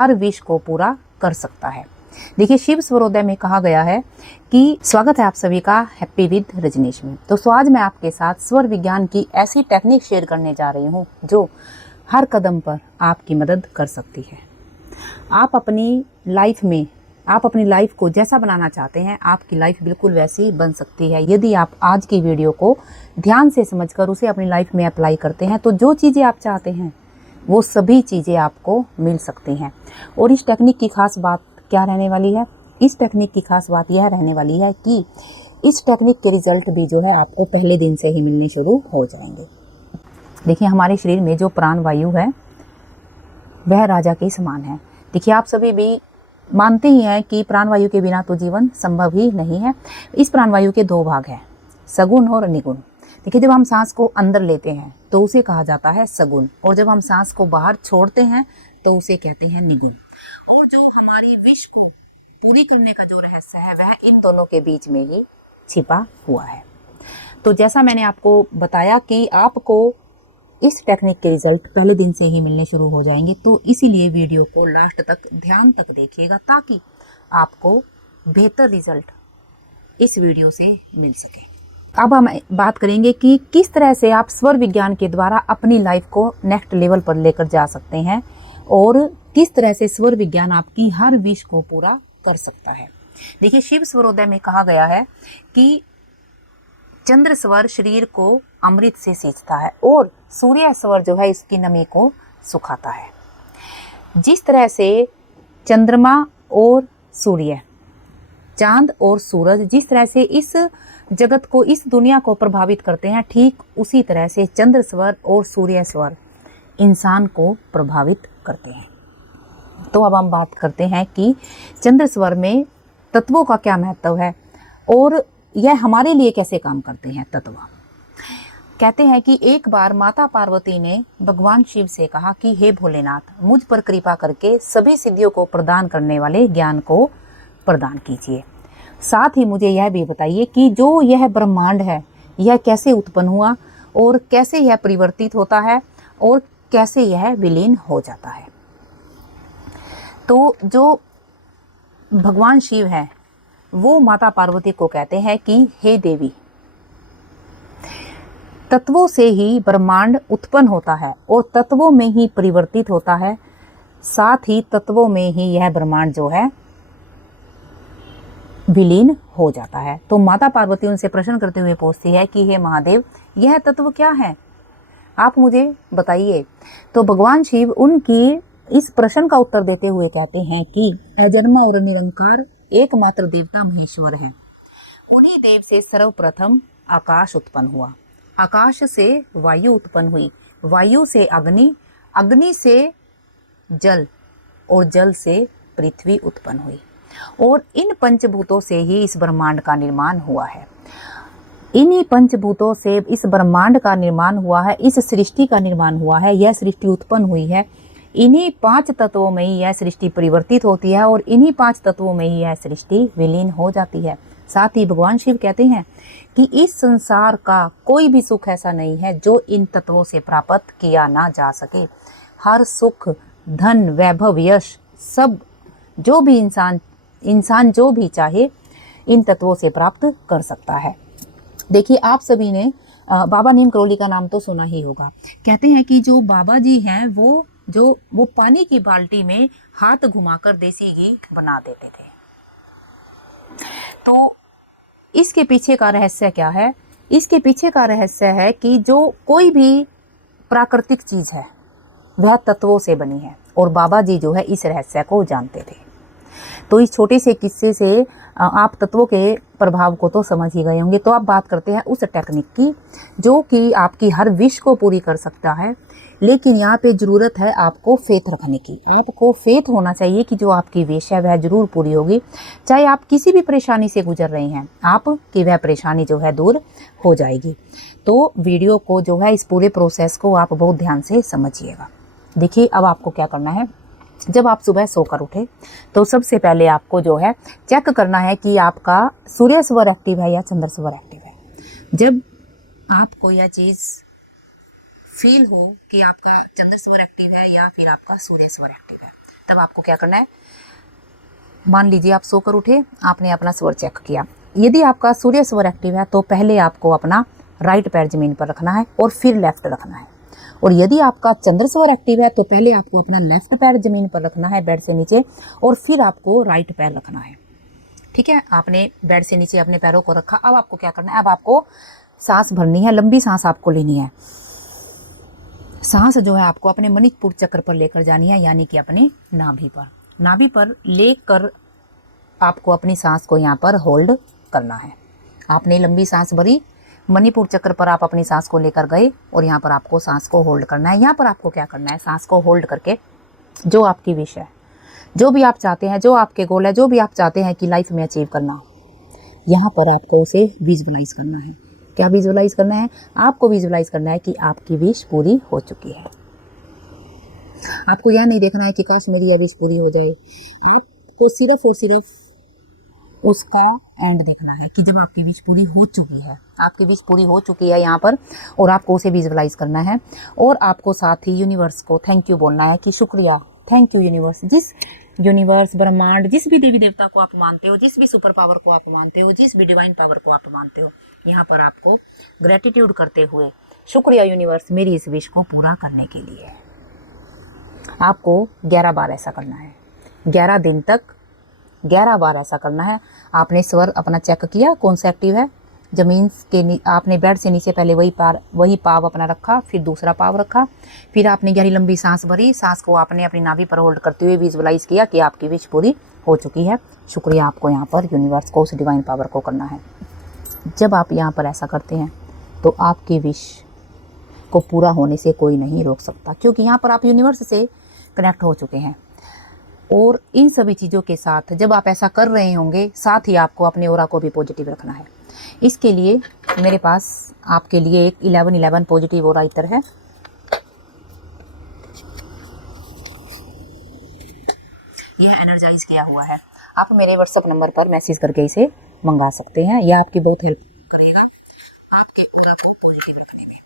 हर wish को पूरा कर सकता है। देखिए, शिव स्वरोदय में कहा गया है कि स्वागत है आप सभी का हैप्पी विद रजनीश में। तो आज मैं आपके साथ स्वर विज्ञान की ऐसी टेक्निक शेयर करने जा रही हूँ जो हर कदम पर आपकी मदद कर सकती है। आप अपनी लाइफ को जैसा बनाना चाहते हैं, आपकी लाइफ बिल्कुल वैसी बन सकती है। यदि आप आज की वीडियो को ध्यान से समझकर उसे अपनी लाइफ में अप्लाई करते हैं तो जो चीज़ें आप चाहते हैं वो सभी चीज़ें आपको मिल सकती हैं। और इस टेक्निक की खास बात क्या रहने वाली है? इस टेक्निक की खास बात यह रहने वाली है कि इस टेक्निक के रिजल्ट भी जो है आपको पहले दिन से ही मिलने शुरू हो जाएंगे। देखिए, हमारे शरीर में जो प्राण वायु है वह राजा के समान है। देखिए, आप सभी भी मानते ही हैं कि प्राण वायु के बिना तो जीवन संभव ही नहीं है। इस प्राण वायु के दो भाग हैं, सगुण और निगुण। देखिए, जब हम सांस को अंदर लेते हैं तो उसे कहा जाता है सगुण, और जब हम सांस को बाहर छोड़ते हैं तो उसे कहते हैं निगुण। और जो हमारी विश को पूरी करने का जो रहस्य है वह इन दोनों के बीच में ही छिपा हुआ है। तो जैसा मैंने आपको बताया कि आपको इस टेक्निक के रिजल्ट पहले दिन से ही मिलने शुरू हो जाएंगे, तो इसीलिए वीडियो को लास्ट तक ध्यान तक देखिएगा ताकि आपको बेहतर रिजल्ट इस वीडियो से मिल सके। अब हम बात करेंगे कि किस तरह से आप स्वर विज्ञान के द्वारा अपनी लाइफ को नेक्स्ट लेवल पर लेकर जा सकते हैं और किस तरह से स्वर विज्ञान आपकी हर विश को पूरा कर सकता है। देखिए, शिव स्वरोदय में कहा गया है कि चंद्र स्वर शरीर को अमृत से सींचता है और सूर्य स्वर जो है इसकी नमी को सुखाता है। जिस तरह से चंद्रमा और सूर्य, चांद और सूरज जिस तरह से इस जगत को, इस दुनिया को प्रभावित करते हैं, ठीक उसी तरह से चंद्र स्वर और सूर्य स्वर इंसान को प्रभावित करते हैं। तो अब हम बात करते हैं कि चंद्र स्वर में तत्वों का क्या महत्व है और यह हमारे लिए कैसे काम करते हैं। तत्व कहते हैं कि एक बार माता पार्वती ने भगवान शिव से कहा कि हे भोलेनाथ, मुझ पर कृपा करके सभी सिद्धियों को प्रदान करने वाले ज्ञान को प्रदान कीजिए। साथ ही मुझे यह भी बताइए कि जो यह ब्रह्मांड है यह कैसे उत्पन्न हुआ और कैसे यह परिवर्तित होता है और कैसे यह विलीन हो जाता है। तो जो भगवान शिव है वो माता पार्वती को कहते हैं कि हे देवी, तत्वों से ही ब्रह्मांड उत्पन्न होता है और तत्वों में ही परिवर्तित होता है, साथ ही तत्वों में ही यह ब्रह्मांड जो है विलीन हो जाता है। तो माता पार्वती उनसे प्रश्न करते हुए पूछती है कि हे महादेव, यह तत्व क्या है, आप मुझे बताइए। तो भगवान शिव उनकी इस प्रश्न का उत्तर देते हुए कहते हैं कि अजन्मा और निरंकार एकमात्र देवता महेश्वर है। उन्हीं देव से सर्वप्रथम आकाश उत्पन्न हुआ, आकाश से वायु उत्पन्न हुई, वायु से अग्नि, अग्नि से जल और जल से पृथ्वी उत्पन्न हुई। और इन पंचभूतों से ही इस ब्रह्मांड का निर्माण हुआ है। इन्हीं पंचभूतों से इस ब्रह्मांड का निर्माण हुआ है, इस सृष्टि का निर्माण हुआ है, यह सृष्टि उत्पन्न हुई है। इन्हीं पांच तत्वों में ही यह सृष्टि परिवर्तित होती है और इन्हीं पांच तत्वों में ही यह सृष्टि विलीन हो जाती है। साथ ही भगवान शिव कहते हैं कि इस संसार का कोई भी सुख ऐसा नहीं है जो इन तत्वों से प्राप्त किया ना जा सके। हर सुख, धन, वैभव, यश सब जो भी इंसान जो भी चाहे इन तत्वों से प्राप्त कर सकता है। देखिए, आप सभी ने बाबा नीम करोली का नाम तो सुना ही होगा। कहते हैं कि जो बाबा जी हैं वो पानी की बाल्टी में हाथ घुमाकर देसी घी बना देते थे। तो इसके पीछे का रहस्य क्या है? इसके पीछे का रहस्य है कि जो कोई भी प्राकृतिक चीज है वह तत्वों से बनी है और बाबा जी जो है इस रहस्य को जानते थे। तो इस छोटे से किस्से से आप तत्वों के प्रभाव को तो समझ ही गए होंगे। तो अब बात करते हैं उस टेक्निक की जो कि आपकी हर विश को पूरी कर सकता है। लेकिन यहाँ पे ज़रूरत है आपको फेथ रखने की। आपको फेथ होना चाहिए कि जो आपकी विश है वह ज़रूर पूरी होगी, चाहे आप किसी भी परेशानी से गुजर रहे हैं, आपकी वह परेशानी जो है दूर हो जाएगी। तो वीडियो को जो है, इस पूरे प्रोसेस को आप बहुत ध्यान से समझिएगा। देखिए, अब आपको क्या करना है। जब आप सुबह सोकर उठे तो सबसे पहले आपको जो है चेक करना है कि आपका सूर्य स्वर एक्टिव है या चंद्र स्वर एक्टिव है। जब आपको यह चीज़ फील हो कि आपका चंद्र स्वर एक्टिव है या फिर आपका सूर्य स्वर एक्टिव है, तब आपको क्या करना है, मान लीजिए आप सोकर उठे, आपने अपना स्वर चेक किया। यदि आपका सूर्य स्वर एक्टिव है तो पहले आपको अपना राइट पैर जमीन पर रखना है और फिर लेफ्ट रखना है। और यदि आपका चंद्र स्वर एक्टिव है तो पहले आपको अपना लेफ्ट पैर जमीन पर रखना है बेड से नीचे, और फिर आपको राइट पैर रखना है। ठीक है, आपने बेड से नीचे अपने पैरों को रखा। अब आपको क्या करना है, अब आपको सांस भरनी है, लंबी सांस आपको लेनी है। सांस जो है आपको अपने मणिपुर चक्र पर लेकर जानी है, यानी कि अपनी नाभि पर लेकर आपको अपनी सांस को यहाँ पर होल्ड करना है। आपने लंबी सांस भरी, मणिपुर चक्र पर आप अपनी सांस को लेकर गए और यहाँ पर आपको सांस को होल्ड करना है। यहाँ पर आपको क्या करना है, सांस को होल्ड करके जो आपकी विश है, जो भी आप चाहते हैं, जो आपके गोल है, जो भी आप चाहते हैं कि लाइफ में अचीव करना हो, यहाँ पर आपको उसे विजुअलाइज करना है। क्या विजुअलाइज करना है, आपको विजुअलाइज करना है कि आपकी विश पूरी हो चुकी है। आपको यह नहीं देखना है कि काश मेरी यह विश पूरी हो जाए, आपको सिर्फ और सिर्फ उसका एंड देखना है कि जब आपकी विश पूरी हो चुकी है, आपकी विश पूरी हो चुकी है यहाँ पर, और आपको उसे विजुअलाइज करना है। और आपको साथ ही यूनिवर्स को थैंक यू बोलना है कि शुक्रिया, थैंक यू यूनिवर्स। जिस यूनिवर्स, ब्रह्मांड, जिस भी देवी देवता को आप मानते हो, जिस भी सुपर पावर को आप मानते हो, जिस भी डिवाइन पावर को आप मानते हो, यहाँ पर आपको ग्रेटिट्यूड करते हुए शुक्रिया यूनिवर्स मेरी इस विश को पूरा करने के लिए। आपको 11 बार ऐसा करना है, 11 दिन तक 11 बार ऐसा करना है। आपने स्वर अपना चेक किया कौन सा एक्टिव है, जमीन के आपने बेड से नीचे पहले वही पाव अपना रखा, फिर दूसरा पाव रखा, फिर आपने गहरी लंबी सांस भरी, सांस को आपने अपनी नाभि पर होल्ड करते हुए विजुअलाइज किया कि आपकी विश पूरी हो चुकी है। शुक्रिया, आपको यहाँ पर यूनिवर्स को, उस डिवाइन पावर को करना है। जब आप यहाँ पर ऐसा करते हैं तो आपकी विश को पूरा होने से कोई नहीं रोक सकता, क्योंकि यहाँ पर आप यूनिवर्स से कनेक्ट हो चुके हैं। और इन सभी चीज़ों के साथ जब आप ऐसा कर रहे होंगे, साथ ही आपको अपने ऑरा को भी पॉजिटिव रखना है। इसके लिए मेरे पास आपके लिए एक 1111 पॉजिटिव ऑरा इत्र है। यह एनर्जाइज किया हुआ है। आप मेरे व्हाट्सएप नंबर पर मैसेज करके इसे मंगा सकते हैं। यह आपकी बहुत हेल्प करेगा आपके ऑरा को पॉजिटिव रखने में।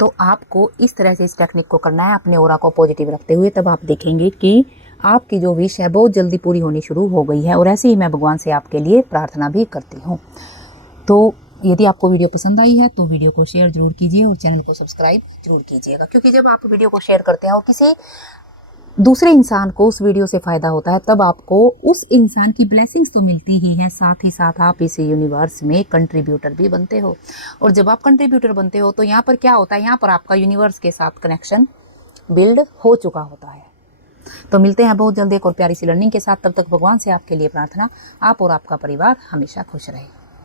तो आपको इस तरह से इस टेक्निक को करना है, अपने ऑरा को पॉजिटिव रखते हुए। तब आप देखेंगे कि आपकी जो विश है बहुत जल्दी पूरी होनी शुरू हो गई है। और ऐसे ही मैं भगवान से आपके लिए प्रार्थना भी करती हूँ। तो यदि आपको वीडियो पसंद आई है तो वीडियो को शेयर जरूर कीजिए और चैनल को सब्सक्राइब जरूर कीजिएगा, क्योंकि जब आप वीडियो को शेयर करते हैं और किसी दूसरे इंसान को उस वीडियो से फ़ायदा होता है, तब आपको उस इंसान की ब्लेसिंग्स तो मिलती ही है, साथ ही साथ आप इस यूनिवर्स में कंट्रीब्यूटर भी बनते हो। और जब आप कंट्रीब्यूटर बनते हो तो यहाँ पर क्या होता है, यहाँ पर आपका यूनिवर्स के साथ कनेक्शन बिल्ड हो चुका होता है। तो मिलते हैं बहुत जल्दी एक और प्यारी सी लर्निंग के साथ। तब तक भगवान से आपके लिए प्रार्थना, आप और आपका परिवार हमेशा खुश रहे।